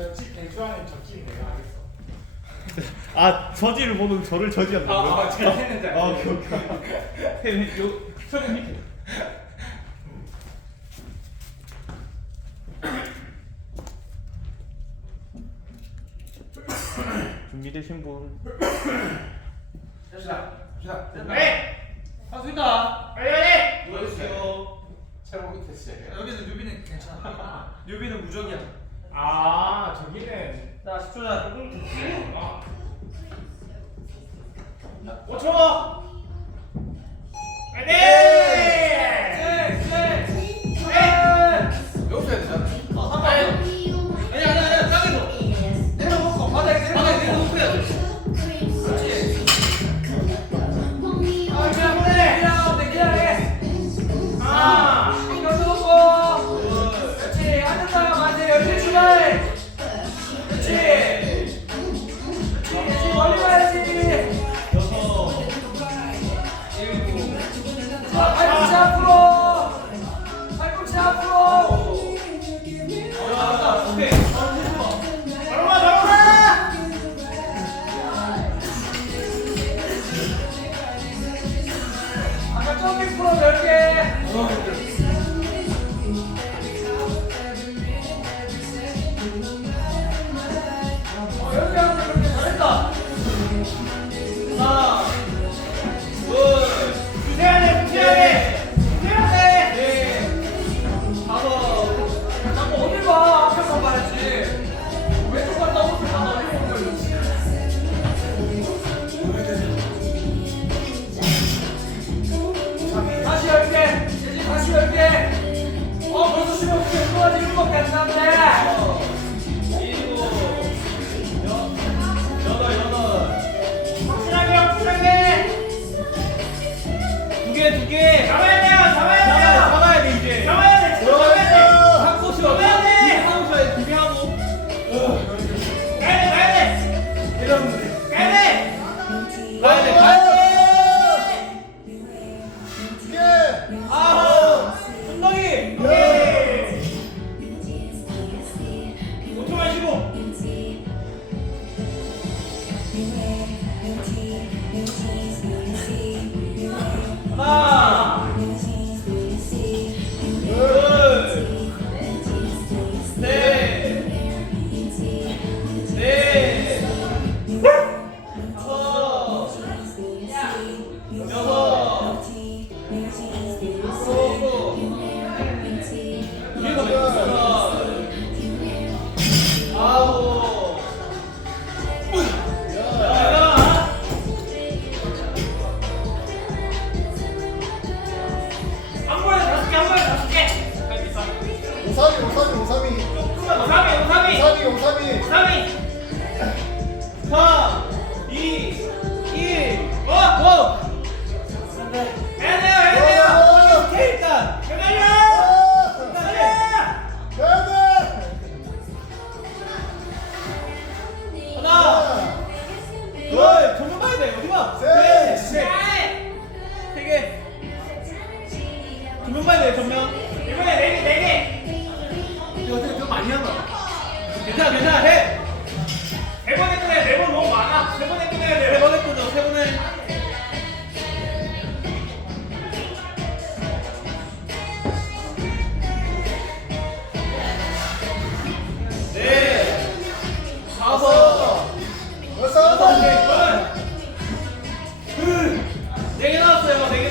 저집 벤츠 네, 안에 적힌 내가 알겠어. 아 저지를 보는 저를 저지한다. 아, 아, 제가 했는데 아, 오케이 오케이. 네, 네, 요 표정 밑에. 준비되신 분. 갑시다. 갑시다. 네. 네. 아, 됐다. 빨리 누가 있어요? 제가 밑에 시작해. 여기서 뉴비는 괜찮아. 뉴비는 무적이야. 10초야. 5초. 정면 봐야 돼, 정면. 이번에 네 개, 네 개. 어떻게 더 많이 한다. 괜찮아 괜찮아 해. 세 번에 끝내 네번 너무 많아. 세 번에 끝내야 돼. 네 세 번에 끊어 세 번에. 네. 다섯. 여섯. 여섯 네 네 개. 끝. 네개 나왔어요. 네개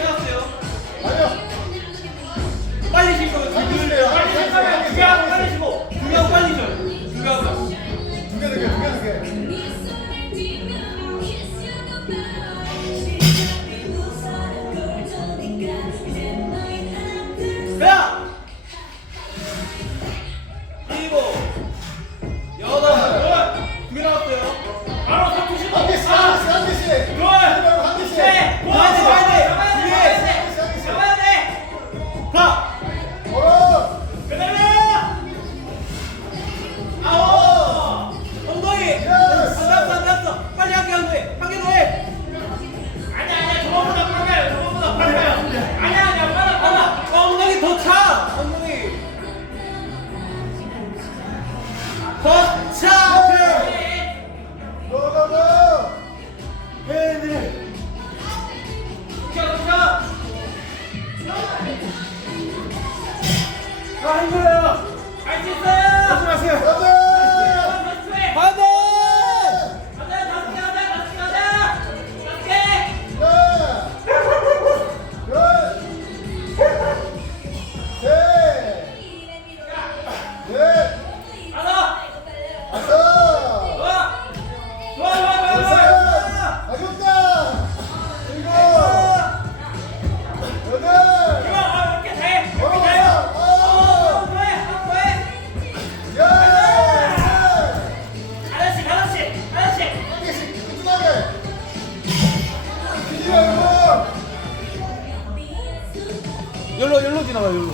나가 열로.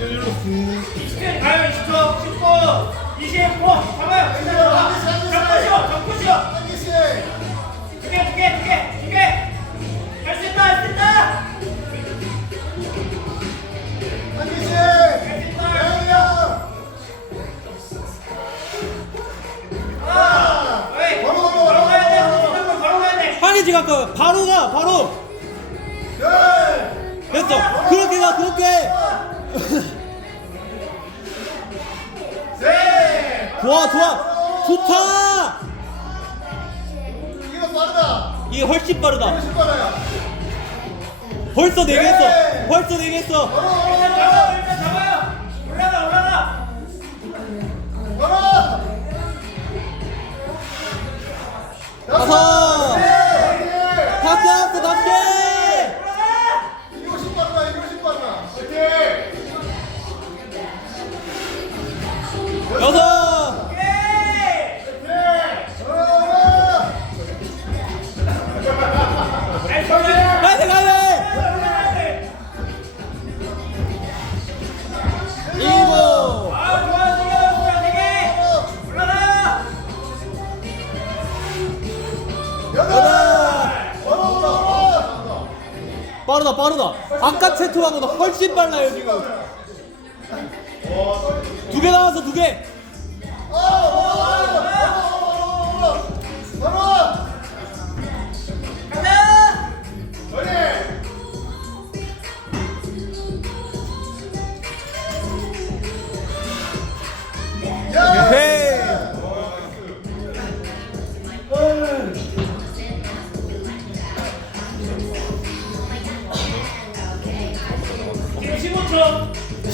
열로. 20초 가요, 20초, 19, 25. 잡아요. 괜찮아. 잡고 쉬어, 잡고 쉬어. 한 개씩. 두 개, 두 개, 두 개, 두 개. 할수 있다, 할 수 있다. 한 개씩. 양이야. 하나. 어이, 바로, 바로, 바로 바로, 가야 돼. 바로. 무조건 바로 가야 돼. 한이지 가까 바로 가 바로. 됐어. 그렇게. 좋아 좋아 좋다. 이게 더 빠르다. 이게 훨씬 빠르다. 훨씬 빨라요. 벌써 네개 했어. 벌써 네개 했어. 바로, 잡아요, 일단 잡아요. 올라가, 올라가. 바로. 다섯. 빠르다 빠르다. 아까 채투하고도 훨씬 빨라요 지금. 두 개 나왔어 두 개.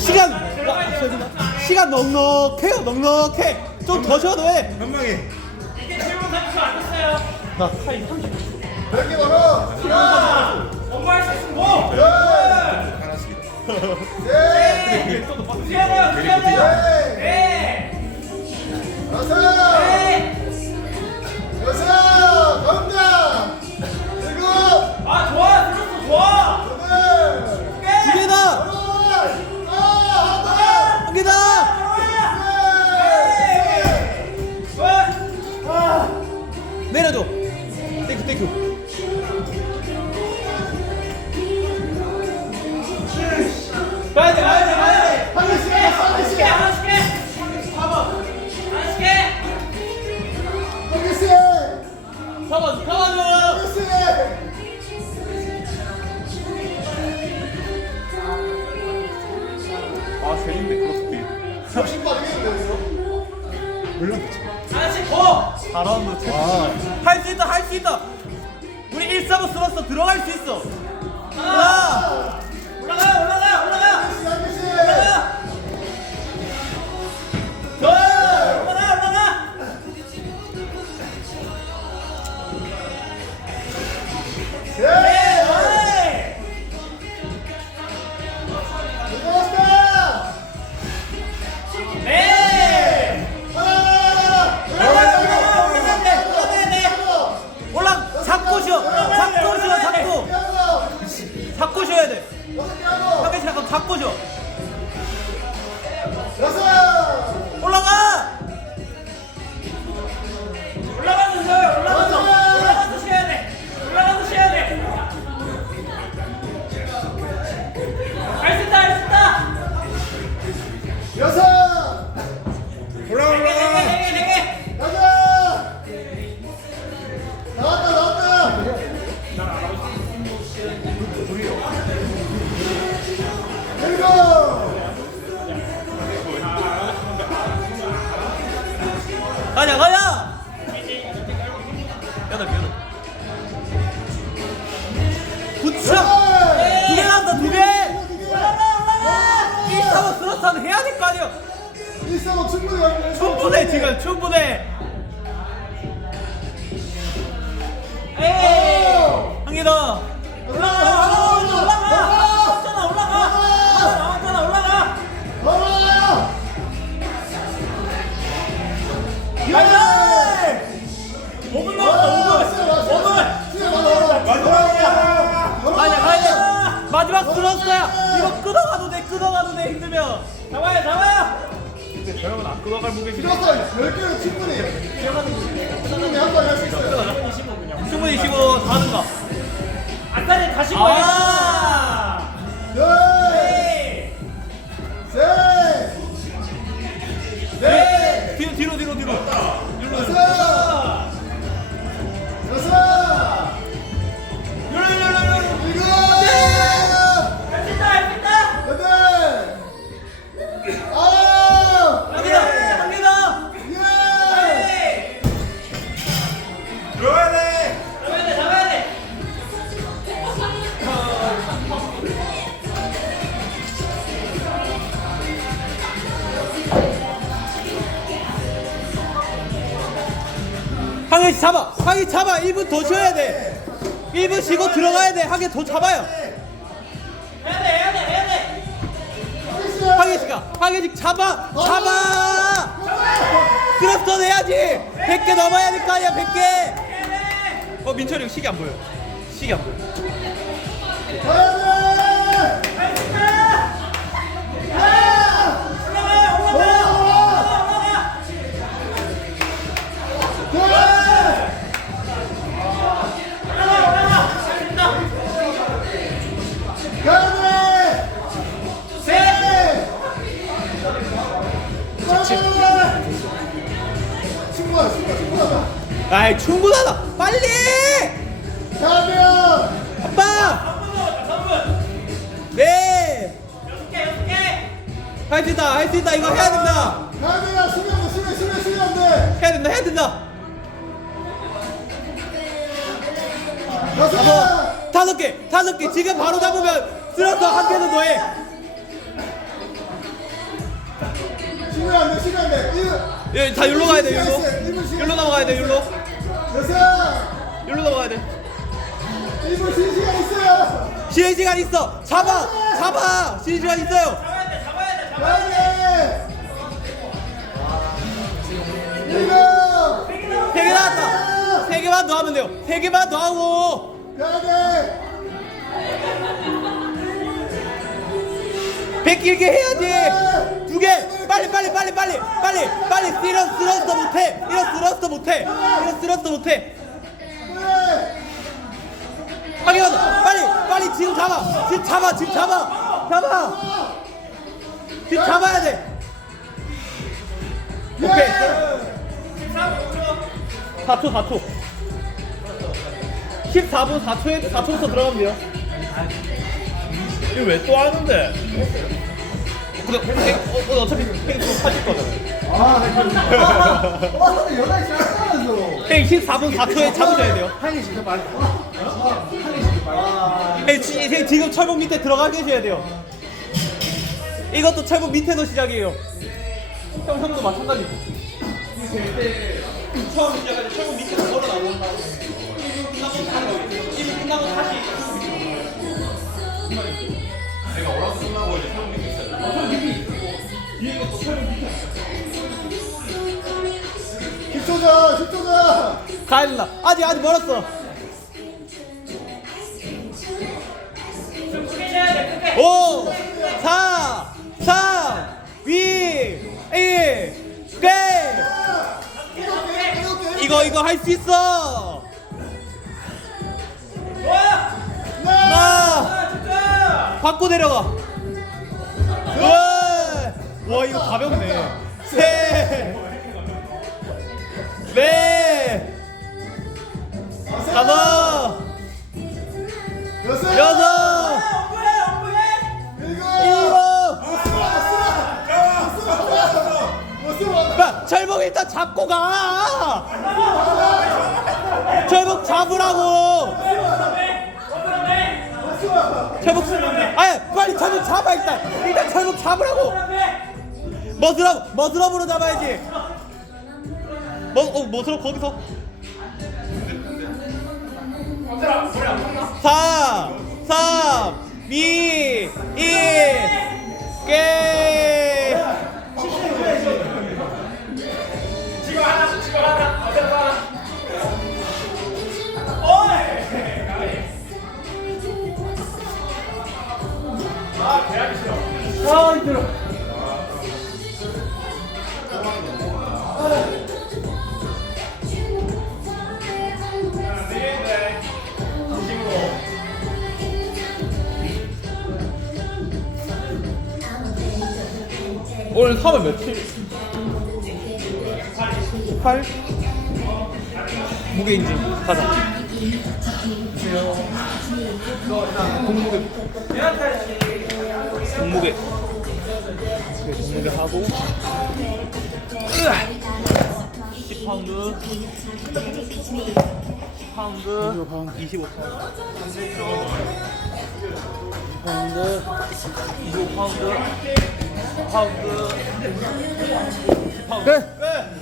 시간 와, 시간 넉넉해요 넉넉해. 좀 더 쉬어도 해. 몇 명이? 이게 7분 30초 안 됐어요. 나 타임 30. 엄마 할수 있으면 뭐? 네. 드셔야 돼요, 드셔야 돼요. 네. 네. 아, 좋아, 들었어, 좋아. 아 재밌네 크로스핏. 하나씩 더. 4라운드 채. 할 수 있다 할 수 있다. 우리 1, 4, 5 쓰러서 들어갈 수 있어. 하나. 개씩 일사고 충분히 할 충분해 지금. 충분해. 에이! 한개 더 올라가 올라가 올라가! 올라가! 나왔잖아 올라가! 올라가! 가자 5분 남았다 5분 5분 가자 가자 마지막 스로스야 이거 끊어가도 돼 끊어가도 돼 힘들면. 잡아요 잡아요 형은 안 끊어갈 무게 필요한 10개는 충분히. 충분히 한 번에 할수 있어요. 충분히 쉬고 다 하든가 아까는 다시 아! 열, 에이 셋, 1분 더 쉬어야 돼. 1분 쉬고 들어가야 돼한 개더 잡아요. 해야 돼 해야 돼 해야 돼 가한 개씩 잡아 잡아! 스럽터 내야지. 100개 넘어야 될 거 아니야 100개. 어 민철이 형 시계 안 보여. 시계 안 보여. 가야 돼! 아이 충분하다. 빨리! 가면! 아빠! 3분 남았다 3분 네! 개개할수 있다 할 수 있다. 이거 해야 된다. 가면 수면 돼, 수면, 수면, 수면 안 돼! 해야 된다 해야 된다. 여섯! 다섯 개 다섯 개. 지금 바로 잡으면 스럽터 한 개도 더해 수면 안 돼, 수면 안 돼. 일- 예, 다 여기로 가야 돼 일분 여기로. 시간 있어요, 일분 시간 여기로 넘어가야 돼 여기로 여섯! 여기로 넘어가야 돼 일분 쉬는 시간 있어요! 쉬는 시간 있어 잡아 잡아 쉬는 시간 있어요 잡아야 돼 잡아야 돼 잡아야 돼 가야 돼! 일곱! 세개 나왔다 세 개만 더 하면 돼요 세 개만 더 하고 가야 돼! 백 길게 해야지. 두 개. 빨리 빨리 빨리 빨리. 빨리 빨리. 이런 스러스터 못해. 이런 스러스터 못해. 이런 스러스터 못해. 개만 더 빨리 빨리 지금 잡아. 지금 잡아 지금 잡아. 잡아. 지금 잡아야 돼. 오케이. 4초 4초. 14분 4초에 4초부터 들어가면 돼요 이거 왜 또 하는데 근데 행, 어, 어, 어차피 행수 하실 거잖아요 아, 네. 와, 근데 잘 하면서. 행 14분 4초에 잡으셔야 돼요 한개 진짜 많이. 한개 진짜 많이. 지, 지금 철봉 밑에 들어가 계셔야 돼요 이것도 철봉 밑에서 시작이에요 형 형도 마찬가지 처음 시작할 때 철봉 밑에서 걸어 나오는 다음에 1분 끝나고 다시 나오고 1분 끝나고 다시 내가 오락수 끝나고 이제 형 밑에 있어요. 뒤에 것도 철봉 밑에 10초 전, 10초 전. 가야 된다 아직 아직 멀었어. 5 4 3 2 1 끝! 이거 이거 할 수 있어 받고 내려가. 와, 와 이거 가볍네. 셋넷 다섯 여섯. 여섯 일곱. 빠 철복 일단 잡고 가. 철복 잡으라고 철복 아니 빨리 철복 잡아 일단. 일단 철복 잡으라고. 머스럽 머스럽으로 잡아야지. 머, 어, 머스럽 거기서. 4 3 2 1 게임 8? 무게 인증. 가자. 공무게 공무게 공무게 하고. 10파운드. 10파운드. 25파운드. 파운드. 25파운드. 파운드. 파운드